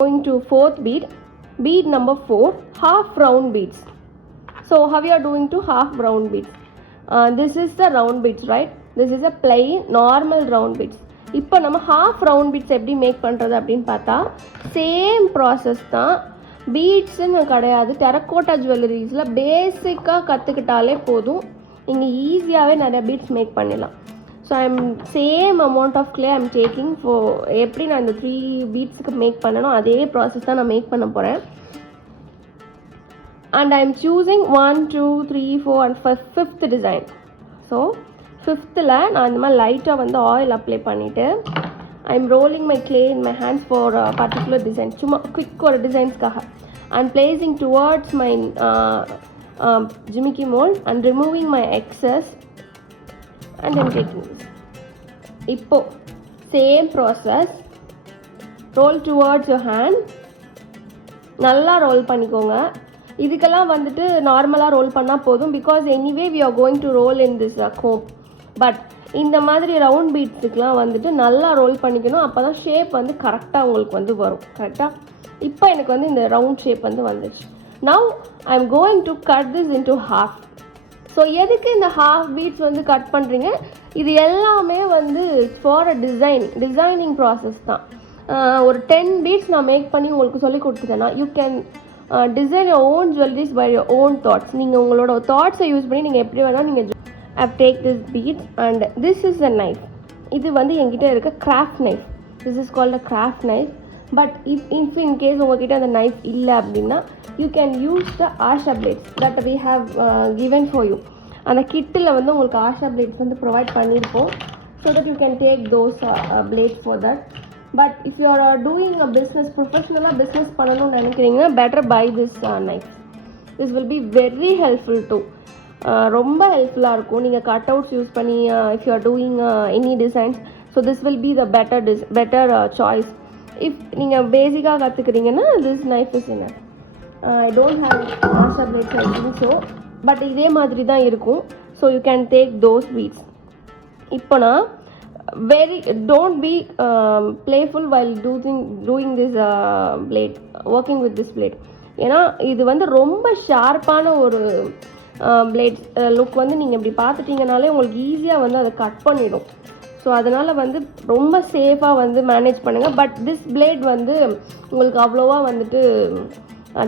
Going to fourth bead, bead number 4, half round beads. So how you are doing to half round beads? This is the round beads, right? This is a plain normal round beads. இப்போ நம்ம half round beads எப்படி make பண்ணுறது அப்படின்னு பார்த்தா same process தான். பீட்ஸுன்னு கிடையாது, terracotta ஜுவல்லரிஸில் பேசிக்காக கற்றுக்கிட்டாலே போதும், நீங்கள் ஈஸியாகவே நிறைய பீட்ஸ் மேக் பண்ணிடலாம். So I'm same amount of clay I'm taking எப்படி நான் இந்த 3 பீட்ஸுக்கு மேக் பண்ணணும் அதே ப்ராசஸ் தான் நான் மேக் பண்ண போகிறேன். And I am choosing 1 2 3 4 and 5th design. So 5th நான் இந்த மாதிரி லைட்டாக வந்து ஆயில் அப்ளை பண்ணிவிட்டு I am rolling my clay in my hands for particular design, சும்மா குவிக் ஒரு டிசைன்ஸ்க்காக. And placing towards my jimikki mould and removing my excess and then taking this. இப்போ same process, roll towards your hand, நல்லா role பண்ணிக்கோங்க. இதுக்கெல்லாம் வந்துட்டு நார்மலாக role பண்ணால் போதும், because anyway we are going to roll in this comb. But இந்த மாதிரி ரவுண்ட் பீட்ஸுக்கெலாம் வந்துட்டு நல்லா ரோல் பண்ணிக்கணும், அப்போ தான் ஷேப் வந்து கரெக்டாக உங்களுக்கு வந்து வரும். கரெக்டாக இப்போ எனக்கு வந்து இந்த ரவுண்ட் ஷேப் வந்து வந்துச்சு. now I am going to cut this into half. So எதுக்கு இந்த ஹாஃப் பீட்ஸ் வந்து கட் பண்ணுறீங்க? இது எல்லாமே வந்து ஃபார் அ டிசைனிங் ப்ராசஸ் தான். ஒரு 10 பீட்ஸ் நான் மேக் பண்ணி உங்களுக்கு சொல்லி கொடுத்துட்டேன்னா you can design your own jewelleries by your own thoughts. நீங்கள் உங்களோட தாட்ஸை யூஸ் பண்ணி நீங்கள் எப்படி வேணால் நீங்கள் I take this beads and this is a knife. இது வந்து என்கிட்ட இருக்க craft knife. This is called a craft knife. But if in case உங்ககிட்ட அந்த நைஃப் இல்லை அப்படின்னா you can use the Asha blades that we have given for you. அந்த கிட்டில் வந்து உங்களுக்கு ஆஷா பிளேட்ஸ் வந்து ப்ரொவைட் பண்ணியிருப்போம், so that you can take those blades for that. But if you are doing a business, ப்ரொஃபஷ்னலாக பிஸ்னஸ் பண்ணணும்னு நினைக்கிறீங்கன்னா better buy this knife. This will be very helpful too, ரொம்ப ஹெல்ப்ஃபுல்லாக இருக்கும். நீங்கள் கட் அவுட்ஸ் யூஸ் பண்ணி if you are doing any designs, so this will be the better choice. If நீங்கள் பேசிக்காக கற்றுக்கிறீங்கன்னா திஸ் நைஃப் இஸ் என்ன. I don't have Asha blades I think so, but இதே மாதிரி தான் இருக்கும். So you can take those beads. இப்போ நான் don't be playful while doing this plate, working with this plate. ஏன்னா இது வந்து ரொம்ப ஷார்ப்பான ஒரு பிளேட் லுக் வந்து நீங்கள் இப்படி பார்த்துட்டிங்கனாலே உங்களுக்கு ஈஸியாக வந்து அதை கட் பண்ணிடும். ஸோ அதனால் வந்து ரொம்ப சேஃபாக வந்து மேனேஜ் பண்ணுங்கள். பட் திஸ் பிளேட் வந்து உங்களுக்கு அவ்வளோவா வந்துட்டு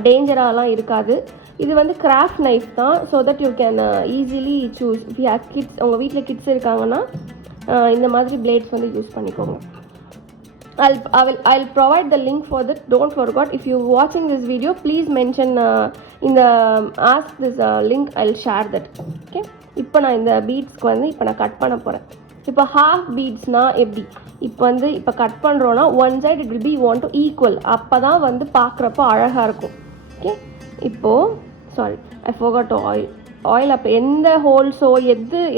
டேஞ்சராகலாம் இருக்காது. இது வந்து கிராஃப்ட் நைஃப் தான், so that you can easily choose. If you have kids, உங்கள் வீட்டில் கிட்ஸ் இருக்காங்கன்னா இந்த மாதிரி பிளேட்ஸ் வந்து யூஸ் பண்ணிக்கோங்க. I'll provide the link for that. Don't forget, if you watching this video, please mention in the ask this link, I'll share that. Okay, இப்போ நான் இந்த பீட்ஸ்க்கு வந்து இப்போ நான் கட் பண்ண போகிறேன். இப்போ ஹாஃப் பீட்ஸ்னால் எப்படி, இப்போ கட் பண்ணுறோன்னா one side it will be want to equal, அப்போ தான் வந்து பார்க்குறப்போ அழகாக இருக்கும். ஓகே, இப்போது sorry I forgot oil apply. எந்த ஹோல்ஸோ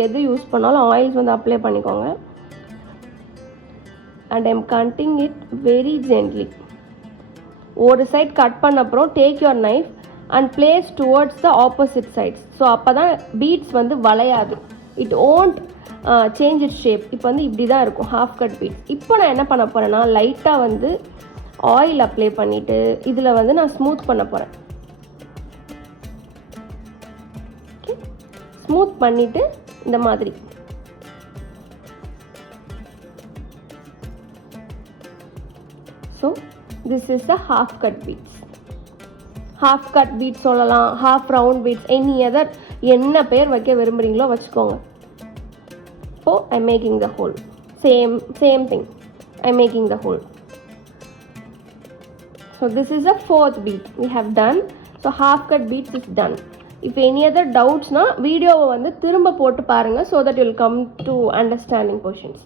எது யூஸ் பண்ணாலும் ஆயில்ஸ் வந்து அப்ளை பண்ணிக்கோங்க. And I'm cutting it very gently. ஒரு சைட் கட் பண்ண அப்புறம் take your knife and place towards the opposite sides. So அப்போ தான் பீட்ஸ் வந்து வளையாது, it won't change it shape. இப்போ வந்து இப்படி தான் இருக்கும் ஹாஃப் கட் பீட்ஸ். இப்போ நான் என்ன பண்ண போகிறேன்னா லைட்டாக வந்து ஆயில் அப்ளை பண்ணிவிட்டு இதில் வந்து நான் ஸ்மூத் பண்ண போகிறேன். ஓகே, ஸ்மூத் பண்ணிவிட்டு இந்த மாதிரி so this is the half cut beads. Half cut beads சொல்லலாம், half round beads, any other என்ன பேர் வைக்க விரும்புகிறீங்களோ வச்சுக்கோங்க. So I'm making the hole, same thing, I'm making the hole. So this is the 4th bead we have done. So half cut beads is done. If any other doubts na video வந்து திரும்ப போட்டு பாருங்க, so that you will come to understanding portions.